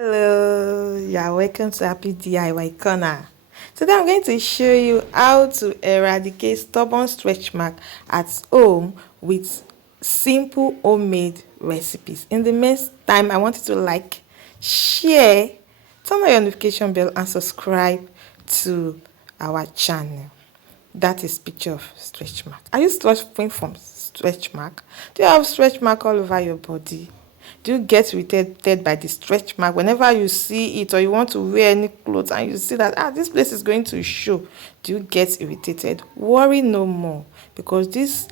Hello, you're welcome to Happy DIY Corner. Today I'm going to show you how to eradicate stubborn stretch mark at home with simple homemade recipes. In the meantime, I want you to like, share, turn on your notification bell and subscribe to our channel. That is picture of stretch mark. Are you suffering from stretch mark? Do you have stretch mark all over your body? Do you get irritated by the stretch mark whenever you see it, or you want to wear any clothes and you see that this place is going to show? Do you get irritated? Worry no more, because this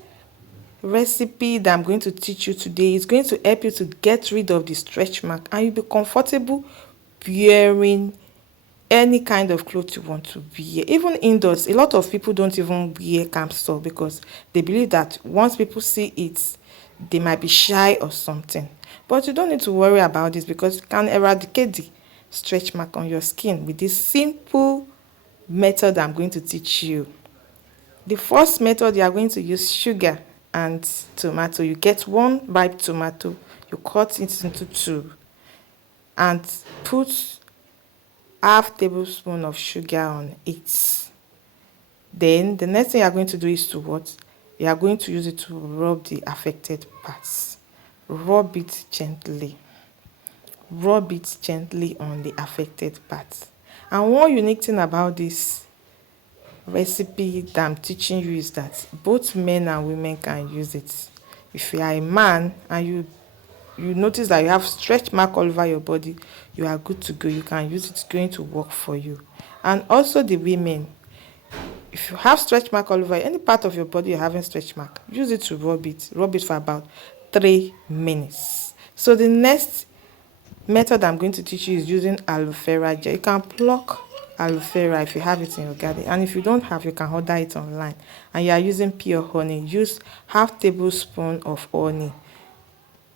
recipe that I'm going to teach you today is going to help you to get rid of the stretch mark, and you'll be comfortable wearing any kind of clothes you want to wear. Even indoors, a lot of people don't even wear camp store because they believe that once people see it, they might be shy or something. But you don't need to worry about this, because you can eradicate the stretch mark on your skin with this simple method I'm going to teach you. The first method, you are going to use sugar and tomato. You get one ripe tomato, you cut it into two and put half tablespoon of sugar on it. Then the next thing you are going to do is to what? You are going to use it to rub the affected parts. Rub it gently. Rub it gently on the affected parts. And one unique thing about this recipe that I'm teaching you is that both men and women can use it. If you are a man and you notice that you have stretch mark all over your body, you are good to go. You can use it. It's going to work for you. And also the women, if you have stretch mark all over any part of your body, you're having stretch mark, use it to rub it for about 3 minutes. So the next method I'm going to teach you is using aloe vera gel. You can pluck aloe vera if you have it in your garden, and if you don't have, you can order it online. And you are using pure honey, use half tablespoon of honey.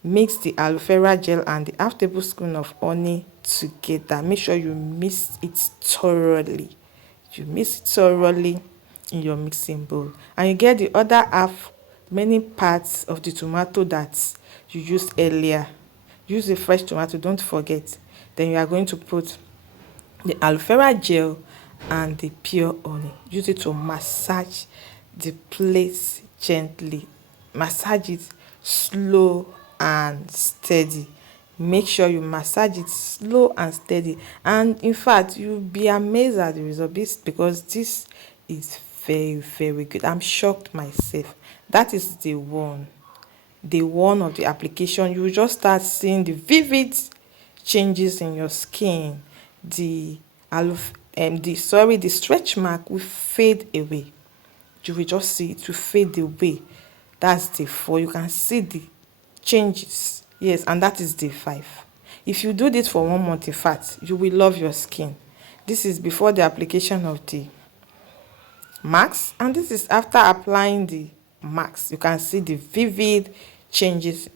Mix the aloe vera gel and the half tablespoon of honey together. Make sure you mix it thoroughly. You mix it thoroughly in your mixing bowl, and you get the other half, many parts of the tomato that you used earlier. Use a fresh tomato, don't forget. Then you are going to put the aloe vera gel and the pure honey. Use it to massage the place gently. Massage it slow and steady. Make sure you massage it slow and steady, and in fact you'll be amazed at the result, because this is very good. I'm shocked myself. That is the one of the application. You will just start seeing the vivid changes in your skin. The stretch mark will fade away. You will just see it will fade away. That's day 4. You can see the changes. Yes, and that is day 5. If you do this for 1 month, in fact, you will love your skin. This is before the application of the mask, and this is after applying the mask. You can see the vivid changes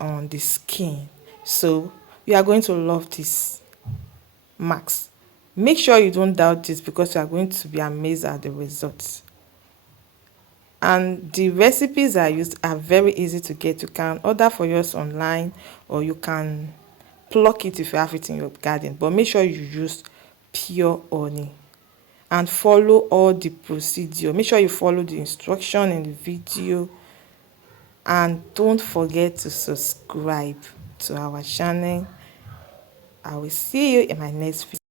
on the skin. So you are going to love this mask. Make sure you don't doubt this, because you are going to be amazed at the results. And the recipes I used are very easy to get. You can order for yours online, or you can pluck it if you have it in your garden. But make sure you use pure honey and follow all the procedure. Make sure you follow the instruction in the video, and don't forget to subscribe to our channel. I will see you in my next video.